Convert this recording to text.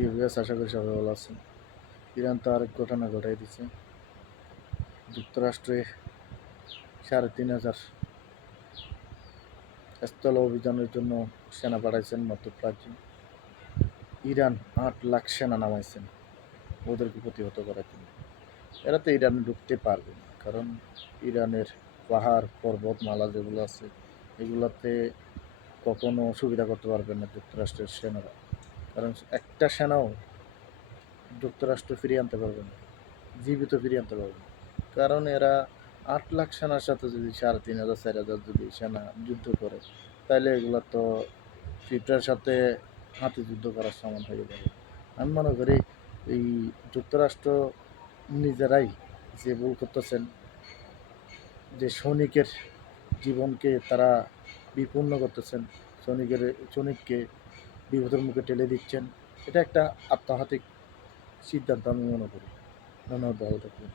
প্রিয় ভিউয়ার্স, আশা করি সবাই ভালো আছেন। ইরান তো আরেক ঘটনা ঘটাই দিচ্ছে। যুক্তরাষ্ট্রে ৩,৫০০ স্থল অভিযানের জন্য সেনা পাঠাইছেন মধ্যপ্রাচ্যে। ইরান ৮ লাখ সেনা নামাইছেন ওদেরকে প্রতিহত করার জন্য। এরা তো ইরানে ঢুকতে পারবে না, কারণ ইরানের পাহাড় পর্বতমালা যেগুলো আছে এগুলোতে কখনো সুবিধা করতে পারবে না যুক্তরাষ্ট্রের সেনারা, কারণ একটা সেনাও যুক্তরাষ্ট্র ফিরিয়ে আনতে পারবে না, জীবিত ফিরিয়ে আনতে পারবে না। কারণ এরা ৮ লাখ সেনার সাথে যদি ৩,৫০০ ৪,০০০ যদি সেনা যুদ্ধ করে, তাহলে এগুলো তো পিঁপড়ার সাথে হাতে যুদ্ধ করার সমান হয়ে যাবে। আমি মনে করি এই যুক্তরাষ্ট্র নিজেরাই যে ভুল করতেছেন, যে সৈনিকের জীবনকে তারা বিপন্ন করতেছেন, সৈনিককে বিপদের মুখে ঠেলে দিচ্ছেন। এটা একটা আত্মঘাতী সিদ্ধান্ত আমি মনে করি। ধন্যবাদ, ভালো থাকবেন।